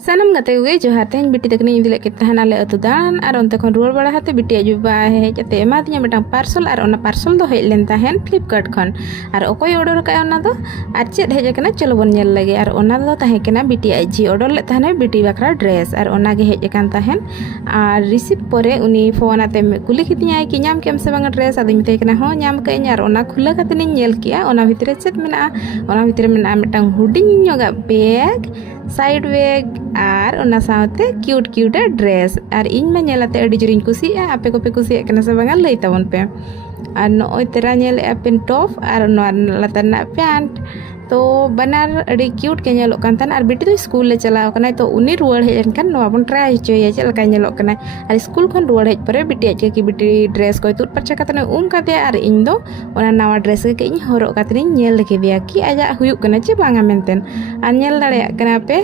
Sanam gate gue johar teh biti tekni indile kita hanale atu dan ar onte kon ruar bala hate biti aju ba he jate ematinya metang parcel ar ona parcel do hej len tahen Flipkart kon ar okoy order ka ona do ar chet hej kana chalo bon nyel lagi ar ona do tahe kena biti aji order le tahane biti bakra dress ar ona ge hej kan tahen ar receive pore uni phone ate kuli kitinya ki nyam kem se bang dress adi mite kena ho nyam ka inyar ona khula katini nyel kia ona bhitre chet mena ona bhitre mena metang huding nyoga bag side bag ar ona saute cute dress ar इन में ñelate adi jurin kusi ape ko pe kusi kana sa bangal lay tawon pe ar no oi tera ñele apen top ar no latana pant तो बनार अड़ी cute के ñelok kan tan ar बिटी तो school ले चलाव कना तो उनी रुआड़ hedge kan no abon try hochoya chel ka ñelok kana ar school खन रुआड़ हेज परे बिटी aj ki बिटी ड्रेस को तुत परचा katane kate ar इन दो ona nawa dress ke इन horok katene ñel ke dia ki aja huyuk kana che banga menten ar ñel dareya kana pe